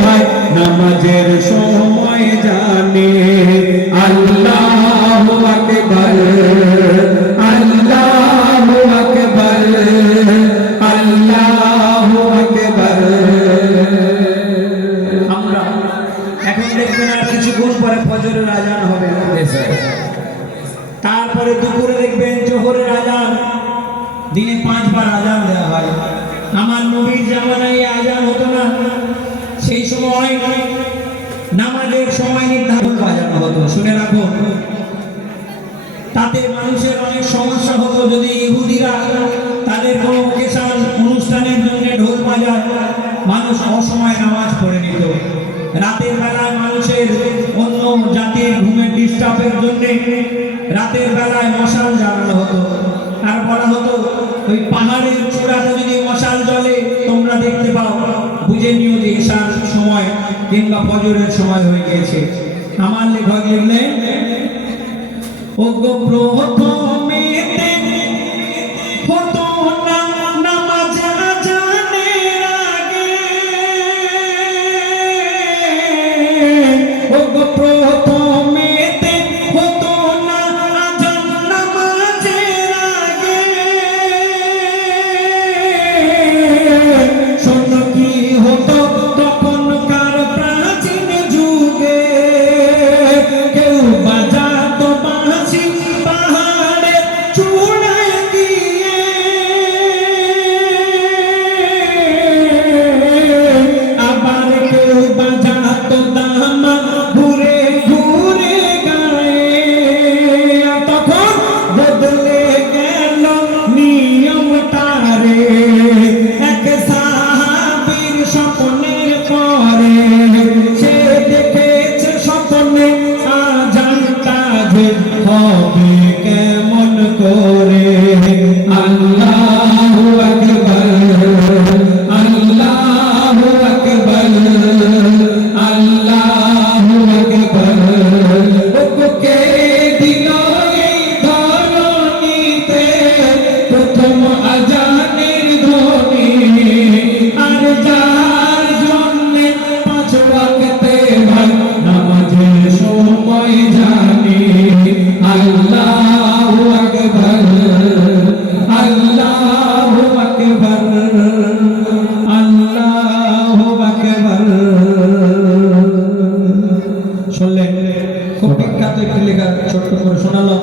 ভাই নামাজের সময় জানে আল্লাহু আকবার আল্লাহু আকবার আল্লাহু আকবার। আমরা এখন দেখবেন আর কিছুক্ষণ পরে ফজরের আজান হবে, তারপরে দুপুরে দেখবেন জোহরের আজান, দিনে 5 বার আজান দেওয়া হয়। আমার নবীর জামানায় আজান হতো না, সেই সময় নামাজের সময় নির্ধারণ বাজানো হতো। শুনে রাখো, তাতে মানুষের অনেক সমস্যা হতো। যদি ইহুদিরা তাদের কোনো অকেশন অনুষ্ঠানের জন্য ঢোল বাজায়, মানুষ অসময় নামাজ পড়ে নিত। রাতের বেলায় মানুষের অন্য জাতির ঘুমের ডিস্টার্বের জন্য রাতের বেলায় মশাল জ্বালানো হতো। আর বলা হতো ওই পাহাড়ের চূড়াতে যদি মশাল জ্বলে তোমরা দেখতে পাও, বুঝে নিও যে এশার সময় কিংবা ফজরের সময় হয়ে গিয়েছে। আমার লেখক লিখলেন, ও গো প্রথমেতে হতো না নামাজ আজানের আগে, ও গো প্রথমেতে হতো না আজান নামাজের আগে। শোনো কি হতো তখনকার প্রাচীন যুগে, কেউ বাজাতো বাঁশি পাহাড়ের চূড়ায় গিয়ে, আবার কেউ বাজাতো দামা ঘুরে ঘুরে গায়ে। তখন বদলে গেল নিয়মটারে, এক সাহাবীর স্বপ্নের পরে, সে দেখেছে স্বপ্নে আজানটা যে হবে কেমন করে। আল্লাহু আকবার আল্লাহু আকবার আল্লাহু আকবার। ওকে দিল এই ধরনীতে প্রথম আজানের ধ্বনি, আর যার জন্যে 5 ওয়াক্তে ভাই নামাজের সময় জানে আল্লাহু আকবার আল্লাহু আকবার আল্লাহু আকবার। শুনলেন, খুব বিখ্যাত একটি লেখা ছোট্ট করে শোনালো।